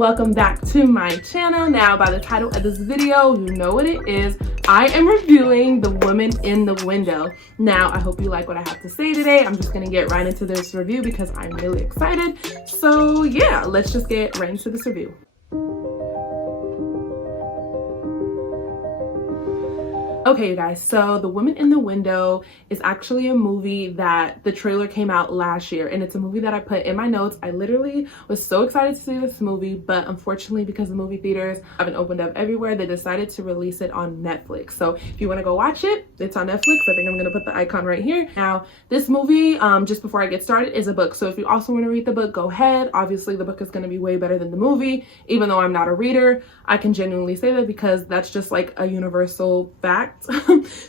welcome back to my channel. Now, by the title of this video, you know what it is. I am reviewing The Woman in the Window. Now, I hope you like what I have to say today. I'm just gonna get right into this review because I'm really excited. So yeah, let's just get right into this review. Okay, you guys, so The Woman in the Window is actually a movie that the trailer came out last year, and it's a movie that I put in my notes. I literally was so excited to see this movie, but unfortunately, because the movie theaters haven't opened up everywhere, they decided to release it on Netflix. So if you want to go watch it, it's on Netflix. I think I'm going to put the icon right here. Now, this movie, just before I get started, is a book. So if you also want to read the book, go ahead. Obviously, the book is going to be way better than the movie. Even though I'm not a reader, I can genuinely say that because that's just like a universal fact.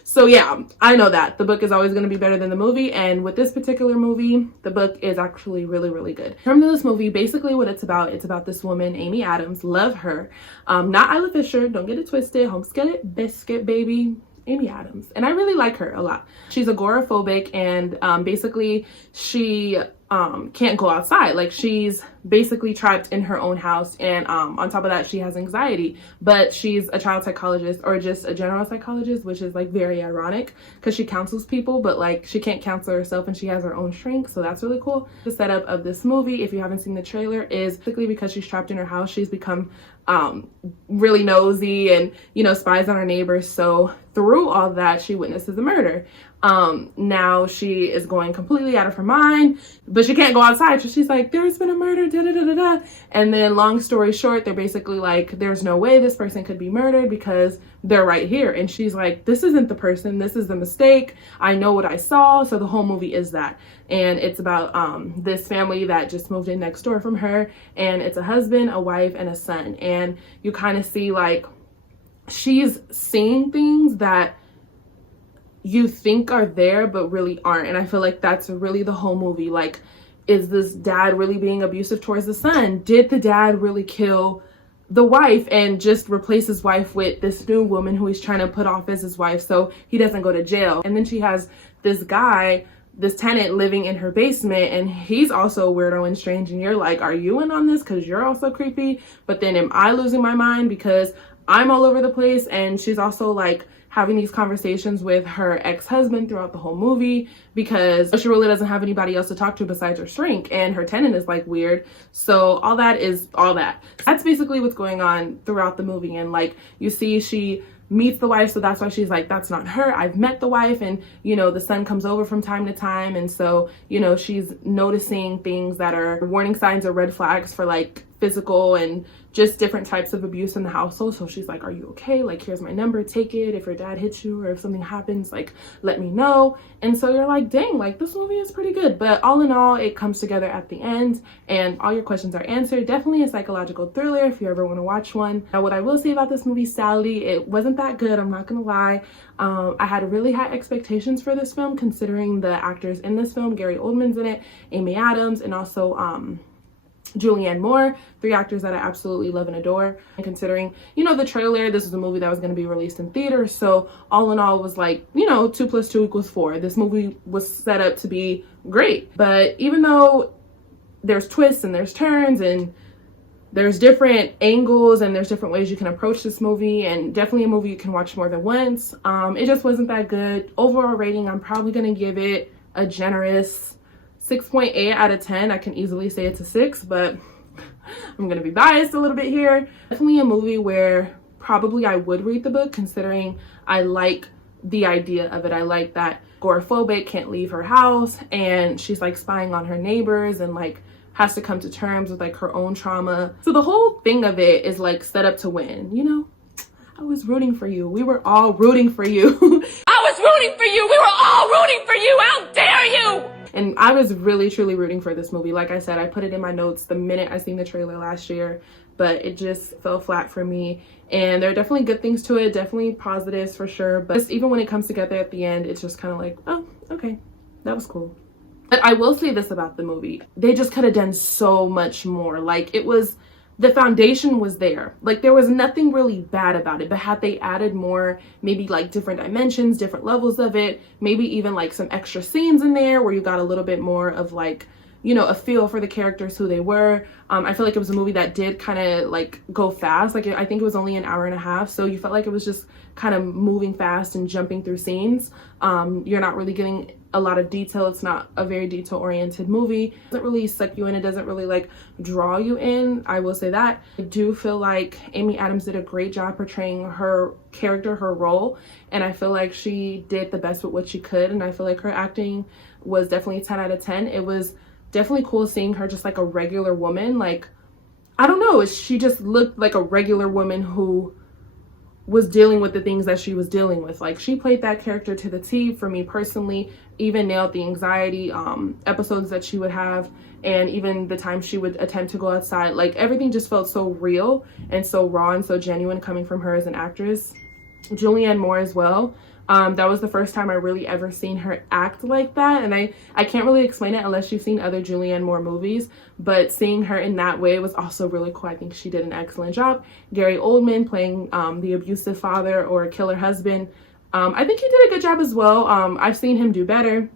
So yeah, I know that the book is always going to be better than the movie, and with this particular movie, the book is actually really good. In terms of this movie, basically what it's about this woman, Amy Adams. Love her. Not Isla Fisher, don't get it twisted. Homeskin biscuit baby, Amy Adams. And I really like her a lot. She's agoraphobic, and basically she can't go outside. Like, she's basically trapped in her own house, and on top of that, she has anxiety. But she's a child psychologist, or just a general psychologist, which is like very ironic because she counsels people, but like she can't counsel herself, and she has her own shrink. So that's really cool. The setup of this movie, if you haven't seen the trailer, is basically because she's trapped in her house, she's become really nosy and, you know, spies on her neighbors. So through all that, she witnesses a murder. Now she is going completely out of her mind, but she can't go outside. So she's like, there's been a murder, da da da da da. And then long story short, they're basically like, there's no way this person could be murdered because they're right here. And she's like, this isn't the person, this is the mistake. I know what I saw. So the whole movie is that. And it's about this family that just moved in next door from her. And it's a husband, a wife, and a son. And you kind of see like, she's seeing things that you think are there but really aren't. And I feel like that's really the whole movie. Like, is this dad really being abusive towards the son? Did the dad really kill the wife and just replace his wife with this new woman who he's trying to put off as his wife so he doesn't go to jail? And then she has this guy, this tenant, living in her basement, and he's also weirdo and strange, and you're like, are you in on this because you're also creepy? But then am I losing my mind because I'm all over the place? And she's also like having these conversations with her ex-husband throughout the whole movie because she really doesn't have anybody else to talk to besides her shrink, and her tenant is like weird. So all that is all that. That's basically what's going on throughout the movie. And like, you see she meets the wife, so that's why she's like, that's not her, I've met the wife. And you know, the son comes over from time to time, and so, you know, she's noticing things that are warning signs or red flags for like physical and just different types of abuse in the household. So she's like, are you okay? Like, here's my number, take it. If your dad hits you or if something happens, like, let me know. And so you're like, dang, like this movie is pretty good. But all in all, it comes together at the end and all your questions are answered. Definitely a psychological thriller if you ever want to watch one. Now, what I will say about this movie, Sally, it wasn't that good, I'm not gonna lie. I had really high expectations for this film, considering the actors in this film. Gary Oldman's in it, Amy Adams, and also Julianne Moore, 3 actors that I absolutely love and adore. And considering, you know, the trailer, this is a movie that was going to be released in theaters, so all in all was like, you know, 2 + 2 = 4. This movie was set up to be great. But even though there's twists and there's turns and there's different angles and there's different ways you can approach this movie, and definitely a movie you can watch more than once, it just wasn't that good. Overall rating, I'm probably going to give it a generous 6.8 out of 10. I can easily say it's a 6, but I'm gonna be biased a little bit here. Definitely a movie where probably I would read the book, considering I like the idea of it. I like that agoraphobic, can't leave her house, and she's like spying on her neighbors and like has to come to terms with like her own trauma. So the whole thing of it is like set up to win, you know? I was rooting for you. We were all rooting for you. I was rooting for you. We were all rooting for you. How dare you? And I was really truly rooting for this movie. Like I said, I put it in my notes the minute I seen the trailer last year, but it just fell flat for me. And there are definitely good things to it, definitely positives for sure, but just even when it comes together at the end, it's just kind of like, oh, okay, that was cool. But I will say this about the movie, they just could have done so much more. Like, it was, the foundation was there. Like, there was nothing really bad about it, but had they added more, maybe like different dimensions, different levels of it, maybe even like some extra scenes in there where you got a little bit more of like, you know, a feel for the characters, who they were. I feel like it was a movie that did kind of like go fast. Like I think it was only an hour and a half, so you felt like it was just kind of moving fast and jumping through scenes. You're not really getting a lot of detail. It's not a very detail oriented movie. It doesn't really suck you in. It doesn't really like draw you in. I will say that. I do feel like Amy Adams did a great job portraying her character, her role, and I feel like she did the best with what she could, and I feel like her acting was definitely 10 out of 10. It was definitely cool seeing her just like a regular woman. Like, I don't know, she just looked like a regular woman who was dealing with the things that she was dealing with. Like, she played that character to the T. For me personally, even nailed the anxiety episodes that she would have, and even the time she would attempt to go outside. Like, everything just felt so real and so raw and so genuine coming from her as an actress. Julianne Moore as well. That was the first time I really ever seen her act like that, and I can't really explain it unless you've seen other Julianne Moore movies, but seeing her in that way was also really cool. I think she did an excellent job. Gary Oldman playing the abusive father or killer husband, I think he did a good job as well. I've seen him do better,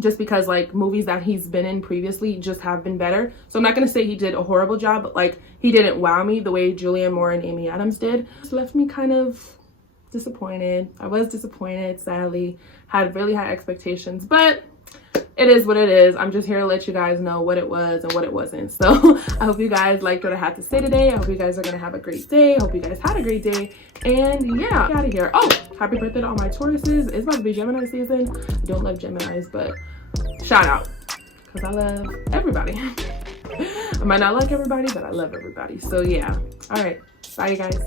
just because like movies that he's been in previously just have been better. So I'm not gonna say he did a horrible job, but like he didn't wow me the way Julianne Moore and Amy Adams did. It left me kind of disappointed. I was disappointed, sadly. Had really high expectations, but it is what it is. I'm just here to let you guys know what it was and what it wasn't. So I hope you guys liked what I had to say today. I hope you guys are gonna have a great day. I hope you guys had a great day, and yeah, out of here. Oh, happy birthday to all my Tauruses. It's about to be Gemini season. I don't love Geminis, but shout out, because I love everybody. I might not like everybody, but I love everybody. So yeah, all right, bye you guys.